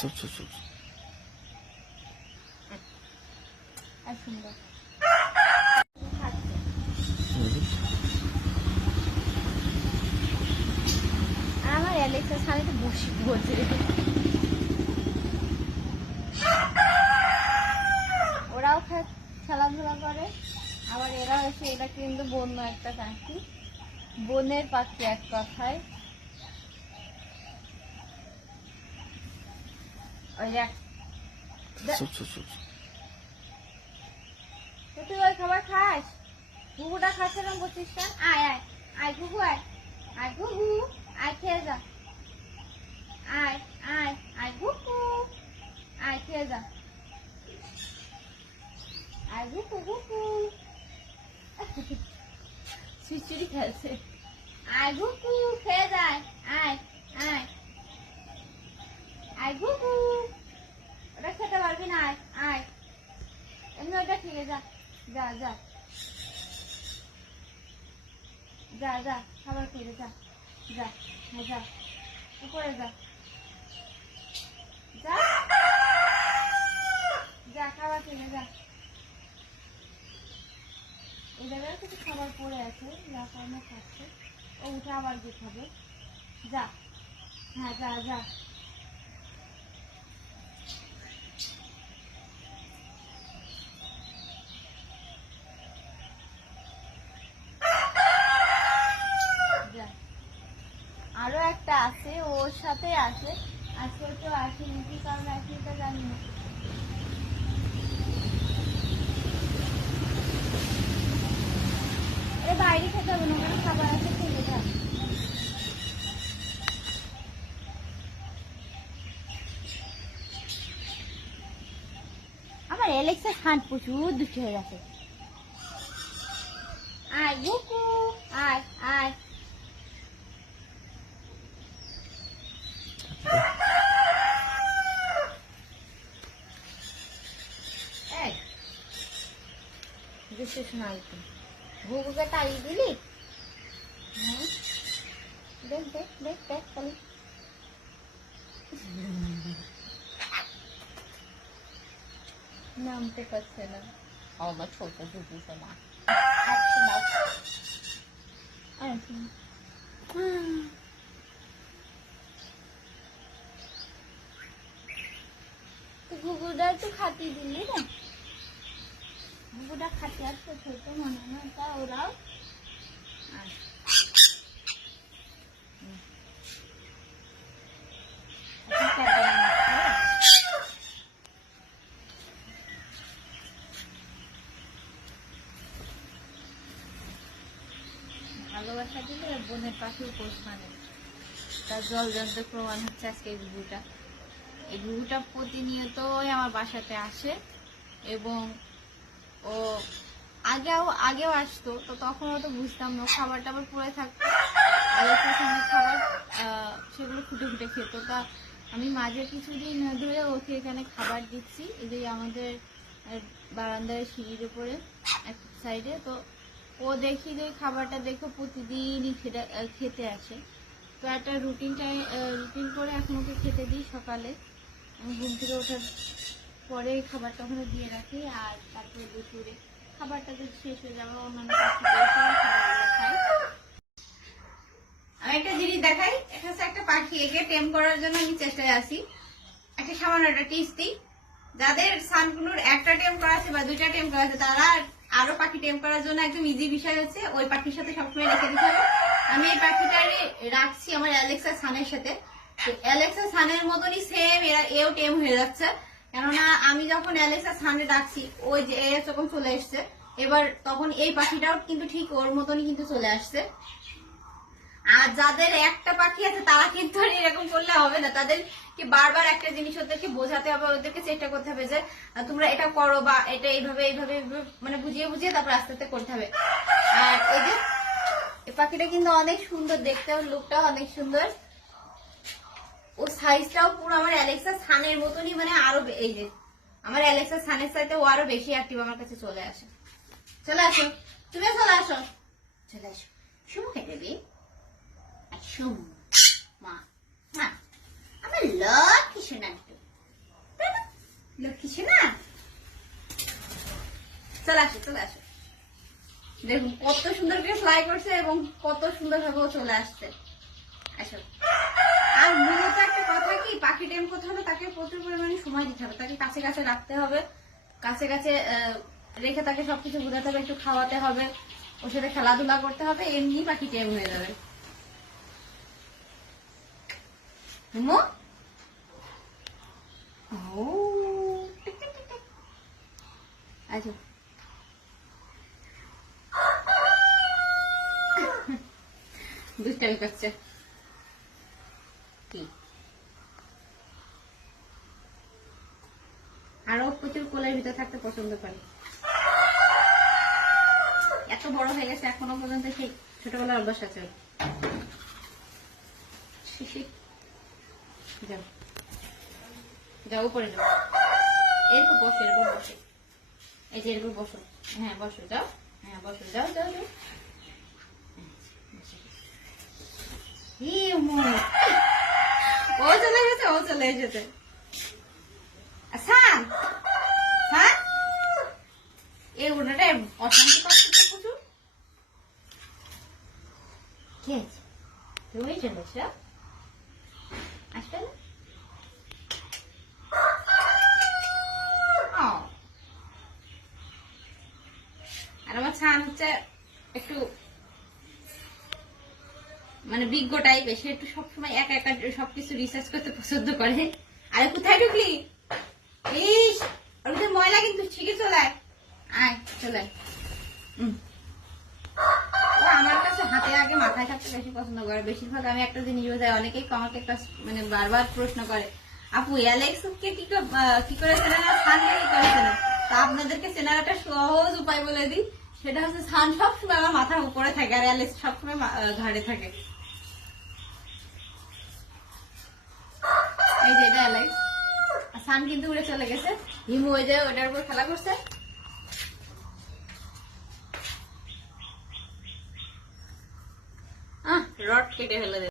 চুপ চুপ চুপ। সুন্দর আমার অ্যালেক্সার সামনে তো বসি বলছে ওরাও খেলাধুলা করে। আবার এরাও এসে, এটা কিন্তু বন্য একটা পাখি, বনের পাখি এক কথায়। ওই দেখ চুপ চুপ চুপ। তুই ওই খাবার খাস? ঘুঘুটা খাচ্ছে না বলছিস না? আয় আয় আয় ঘুঘু, আয় আয় ঘুঘু, আয় খেয়ে যা, আয় আয় আয় ঘুঘু, আয় খেয়ে যা, আয় ঘুঘু ঘুঘু। ছিচুড়ি খেলছে। আয় ঘুঘু খেয়ে যায়, আয় আয় আয় ঘুঘু। ওটা খেতে পারবি না, আয় আয় এমনি ওটা খেয়ে যা, যা যা যা যা খাবার খেয়ে যা, যা হ্যাঁ যা উপরে যা, যা যা খাবার খেয়ে যা। এই জায়গায় কিছু খাবার পড়ে আছে, যা কারণে খাচ্ছে। ও উঠে আবার গিয়ে খাবে, যা হ্যাঁ যা যা। আরো একটা আছে, ওর সাথে আছে। আজকে তো আসেনি, কি কারণে আসেনি তা জানি না। বাইরে খেতে হবে না, ওখানে খাবার আছে, খেলে যান। আমার অ্যালেক্সা খান প্রচুর দুষ্ট হয়ে গেছে। আয় গুকু, আয় আয়। ঘুঘুকে তাড়িয়ে দিলি? দেখ দেখ দেখ দেখ খালি নামতে পারছে না আমার ছোট ঘুঘু সোনা। ঘুঘুটা একটু খাতিয়ে দিলি না, ঘুঘুটা খাতে আসতে ছোট মনে হয়, তা ওরাও ভালোবাসা দিলে বনের পাখিও পোষ মানে, তার জলজন্ত প্রমাণ হচ্ছে আজকে এই ঘুঘুটা। এই ঘুঘুটা প্রতিনিয়তই আমার বাসাতে আসে এবং ও আগেও আসতো, তো তখন অত বুঝতাম না, খাবার টাবার পড়ে থাকতো, খাবার সেগুলো খুঁটে খুঁটে খেত। তা আমি মাঝে কিছুদিন ধরে ওকে এখানে খাবার দিচ্ছি, এই যে আমাদের বারান্দায় সিঁড়ির উপরে এক সাইডে। তো ও দেখি যে খাবারটা দেখো প্রতিদিনই খেতে আসে। তো একটা রুটিন করে এখন ওকে খেতে দিই। সকালে আমি ঘুম থেকে ওঠার পরে খাবারটা ওখানে দিয়ে রাখি, আর তারপরে দুপুরে খাবারটা যদি শেষ হয়ে যাবে অন্যান্য খাবারগুলো খাই। আমি একটা জিনিস দেখাই, এটা হচ্ছে একটা পাখি, একে টেম করার জন্য আমি চেষ্টায় আছি। একটা সামান্য একটা টিপস দিই, যাদের সানগুলোর একটা টেম করা আছে বা দুইটা টেম করা আছে, তারা আরো পাখি টেম করার জন্য একদম ইজি বিষয় হচ্ছে ওই পাখির সাথে সবসময় রেখে দিতে হবে। আমি এই পাখিটারে রাখছি আমার অ্যালেক্সা সানের সাথে। অ্যালেক্সা সানের মতনই সেম এও টেম হয়ে যাচ্ছে, কেননা আমি যখন অ্যালেক্সা সানে রাখছি ওই যে যখন চলে এসছে, এবার তখন এই পাখিটাও কিন্তু ঠিক ওর মতনই কিন্তু চলে আসছে। আর যাদের একটা পাখি আছে তারা কিন্তু এরকম করলে হবে না, তাদেরকে বারবার একটা জিনিস ওদেরকে বোঝাতে হবে, ওদেরকে চেষ্টা করতে হবে যে তোমরা এটা করো বা এটা এইভাবে এইভাবে মানে বুঝিয়ে বুঝিয়ে তারপর আস্তে আস্তে করতে হবে। আর এই যে এই পাখিটা কিন্তু অনেক সুন্দর দেখতে, ওর লুকটাও অনেক সুন্দর, ও সাইজটাও পুরো আমার অ্যালেক্সা সানের মতনই, মানে আরো এই যে আমার অ্যালেক্সা সানের সাথে ও আরো বেশি অ্যাক্টিভ আমার কাছে চলে আসে। চলে আসো, তুমি চলে আসো, চলে আসো, শুভ খেতে মা, আমার লক্ষ্মী শোনা। চলে আসো। দেখুন কত সুন্দর করে ফ্লাই করছে এবং কত সুন্দর ভাবে চলে আসছে। আসো। আর মূলত একটা কথা কি, পাখি টেম করতে হলে তাকে প্রচুর পরিমাণে সময় দিতে হবে, তাকে কাছে কাছে রাখতে হবে, কাছে কাছে রেখে তাকে সবকিছু বোঝাতে হবে, একটু খাওয়াতে হবে, ওর সাথে খেলাধুলা করতে হবে, এমনি পাখি টেম হয়ে যাবে। হুমো ও টিক টিক টিক টিক। আচ্ছা দুষ্টামি করছে কি, আরো প্রচুর কোলের ভিতরে থাকতে পছন্দ করে। এত বড় হয়ে গেছে এখনো পর্যন্ত সেই ছোটবেলার অভ্যাস আছে। যাও যাও উপরে যাও, এরকম বসো, এরকম বসো, এই যে এরকম বসো, হ্যাঁ বসো, যাও, হ্যাঁ বসো, যাও যাও যাও। ও চলে গেছে, ও চলে এসেছে। সান হ্যাঁ এই ওনাটা অশান্তি করছে তো প্রচুর। কি আছে তুমি চলেছ, আসবে না? আর আমার ছান হচ্ছে একটু মানে বিজ্ঞ টাইপের, সে একটু সবসময় একা একা সবকিছু রিসার্চ করতে পছন্দ করে। আরে কোথায় ঢুকলি? ইস ওর মধ্যে ময়লা কিন্তু, ঠিকই চলে আয়, চলে ও আমার কাছে হাতে আগে মাথায় থাকতে বেশি পছন্দ করে। বেশিরভাগ আমি একটা জিনিস বোঝাই, অনেকেই আমাকে একটা মানে বারবার প্রশ্ন করে, আপু অ্যালেক্সকে কি করে চেনেন আর সানকে কি করে চেনেন? তা আপনাদেরকে চেনার একটা সহজ উপায় বলে দিই, সেটা হচ্ছে সান সবসময় আমার মাথার উপরে থাকে আর অ্যালেক্স সবসময় ঘাড়ে থাকে। এই যে এটা অ্যালেক্স, সান কিন্তু উড়ে চলে গেছে, হিমু ওই যে ওটার উপর খেলা করছে। রড কেটে ফেলে